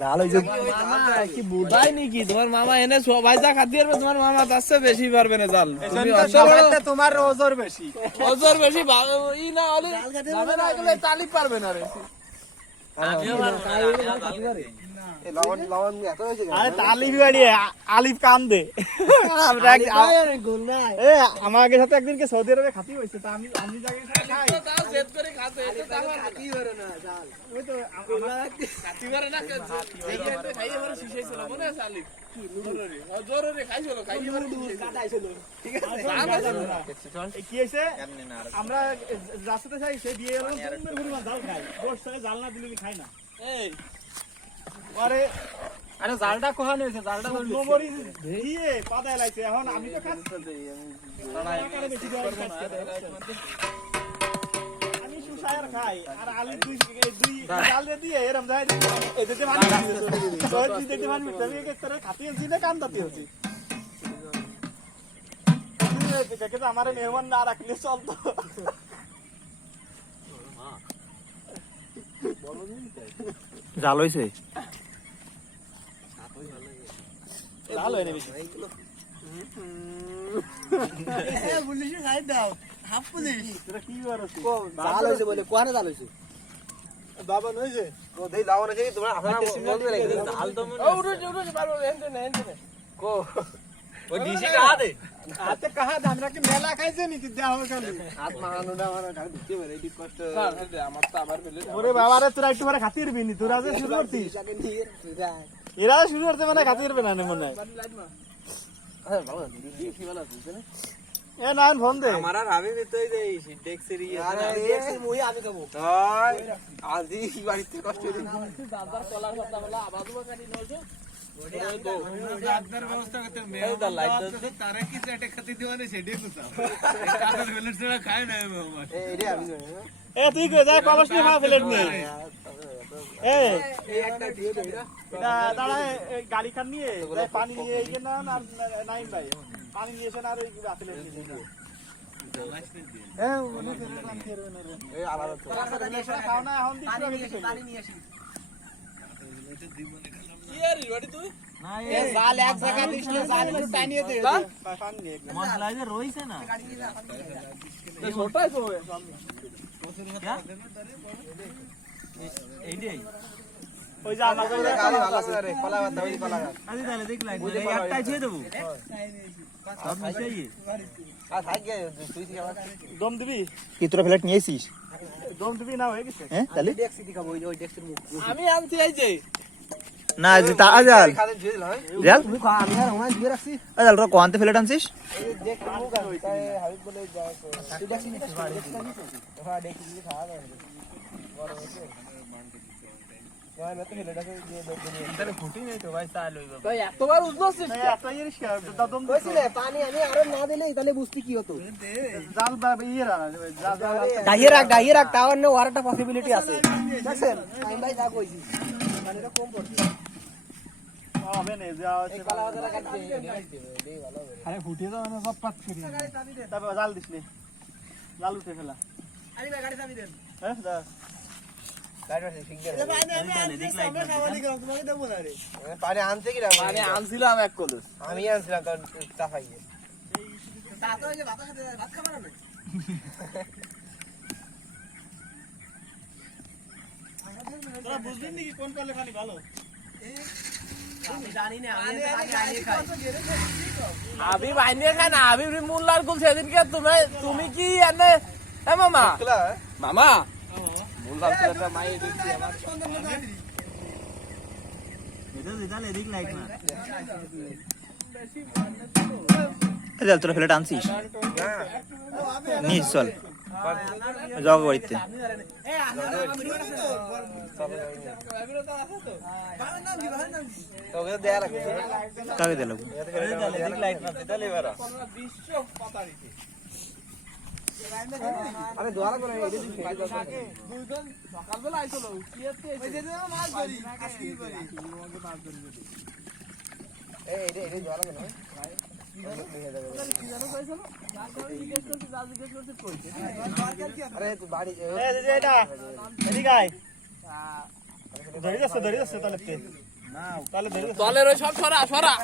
জাল হইছে কি বুঝাই নাকি তোমার মামা এনে সবাই যা খাতি পারবে তোমার মামা তার চেয়ে বেশি পারবে না জাল তুমি সবাইতে তোমার ওজর বেশি ই না হলে যাবে না এগুলো তালি পারবে না রে আমিও পারবো না এ লবণ লবণ এত হইছে আরে তালি বিড়ি আলিফ কাম দে আমরা গোল না এ আমাদের সাথে একদিন কে সৌদি আরবে খাতি হইছে তা আমি জায়গায় খাই তাও জেদ করে খাতে এটা আমার খাতি করে না জাল ওই তো খাতি করে না এই যে খাই আমার শিশাইছিল মনে আছে আলিফ জোরে খাইছিল খাই কাটাইছিল ঠিক আছে কি হইছে আমরা রাস্তাতে যাইছে দিয়ে এলাম ঘুরবা জাল খাই বস থেকে জাল না দিলে খাই না এই আরে আরে জালটা কোহানে হইছে জালটা নবরি দিয়ে পাদায় লাইছে এখন আমি তো খাচ্ছি আমি সুসায়ার খাই আর আলু দুই জাল দিয়ে এরম যায় এদিকে মানে সহজ দিতে মানে তুমি এক तरह খাতি হইছি না কান্দাতি হইছি দেখে তো আমারে মেহমান না রাখলে চলতো জাল হইছে জাল হয়নি বেশি এ পুলিশ সাইড দাও হাফ পুলিশ তোরা কি করছ জাল হইছে বলে কোনে জাল হইছে বাবা নইছে ও দেই লাও না যাই তোমরা আপনারা বলবে রে জাল তো ও উড়ে পারবো এন্তে না কো ও ডিসি কা দে আতে কাহা দে আমরা কি মেলা খাইছে নাকি দেয়া হবে খালি হাত মারানোটা আমার ঘাড় দিতে পারে এডি কষ্ট আমার তো আবার ফেলে ওরে বাবা রে তোরা একটু পরে খাতির বিনি তোরা যে শুরু করতিস এরা শুরু করতে মানে খাতির বে না মনে আরে ভালো কি ভালো আছে না এ নান ফোন দে আমার আর আমি ভিতরে যাই ডেক্সের ইয়ে আরে ডেক্সের মুই আমি খাবো ওই আজি বাড়িতে কষ্ট হইছে দাদার কলার কথা বলা আবাদুবা কাটি নইছো ওরে দাদার ব্যবস্থা করতে মেও দা লাইট দে তারে কি সেটে খাতি দিওনে সেডে কুতা কাটার ব্যালেন্স রা খায় না আমার এ রে আমি এ তুই কই যা কলস নি মা প্লেট নেই এ একটা দিও দে এটা দাঁড়া গাড়ি খান নিয়ে পানি নিয়ে এই না নাই ভাই পানি নিয়েছেন আর ওই রাতে নিয়ে এ ওনে ফেলে পানি ফেরবে না রে এই আলাদা তো খাও না এখন দিছি পানি নিয়ে আসি এটা জীবনে খেলাম না ইয়ার রেডি তুই না এ জাল এক জায়গা দিছ না জাল একটু টানিয়ে দে পানি নিয়ে মশলা যে রইছে না তো ছোটাই তো হবে এই দে ওই যা আমাদের গাড়ি ভালো আছে রে কলা বাদ ওই কলা গাছ আদি তাহলে দেখলাই একটাই ছেড়ে দেব সব মিশাইয়ে আর থাকে তুই কি আবার দম দিবি কি তোরা প্লেট নিয়েছিস দম দিবি না হয়ে গেছে হ্যাঁ তাহলে ডেক্সি দিখাবো ওই ডেক্সের মুখ আমি আনছি এই যে না যে তা আজাল জাল তুমি খা আমি আর ওনা দিয়ে রাখছি আজাল র কোয়ান্তে প্লেট আনছিস এই দেখ মুখ আর তাই হাবিব বলে যায় তুই ডেক্সি নিছিস হ্যাঁ ডেক্সি দিয়ে খাওয়া যায় বড় হচ্ছে ভাই मैं तो हिलेडा के ये दो दिन इधर फुटी नहीं तो भाई साल होई बाबा এতবার উজনছিস এত ইরিশ দাদম কইছিলে পানি আমি আরো না দিলে তাহলে বুঝতি কি হতো জাল ইয়ে রানা ডাইয়ে রাখ তাওয়ার নে ওয়ারটা পসিবিলিটি আছে দেখছেন টাইম ভাই যা কইছি পানিটা কম পড়ছে হবে না যা আছে কালা বাজারে কাটছে দে ভালো হবে আরে ফুটিয়ে দাও না সব পাত ফিরি তবে জাল দিস নে জাল উঠে ফেলা আরে ভাই গাড়ি চাবি দেন হ্যাঁ দা পানি আনছে কি পানি আনছিলাম এক কলস আমি আনছিলাম চাপাইয়ে তোরা বুঝলি নাকি কোন কলে পানি ভালো আবি বাইনে খায় না আবি মোল্লার কুল সেদিনকে তুমি কি এনে মামা মামা তোরা ফেলে টানছিস নিস চল যাও বাড়িতে কাকে দিল আরে দোয়ারা করে এডি দিন সকালবেলা আইছিল কিয়াতে ওই যে মাছ ধরি আজকে ধরি ওকে মাছ ধরি এই এডি দোয়ারা কেন ভাই কি জানো কইছিল জিজ্ঞেস করতে কইছে আরে তুই বাড়ি এই যে এটা এদিকে আয় ধরে যাচ্ছে তাহলে তে না তাহলে ধরে তলের ওই সব সরা সরা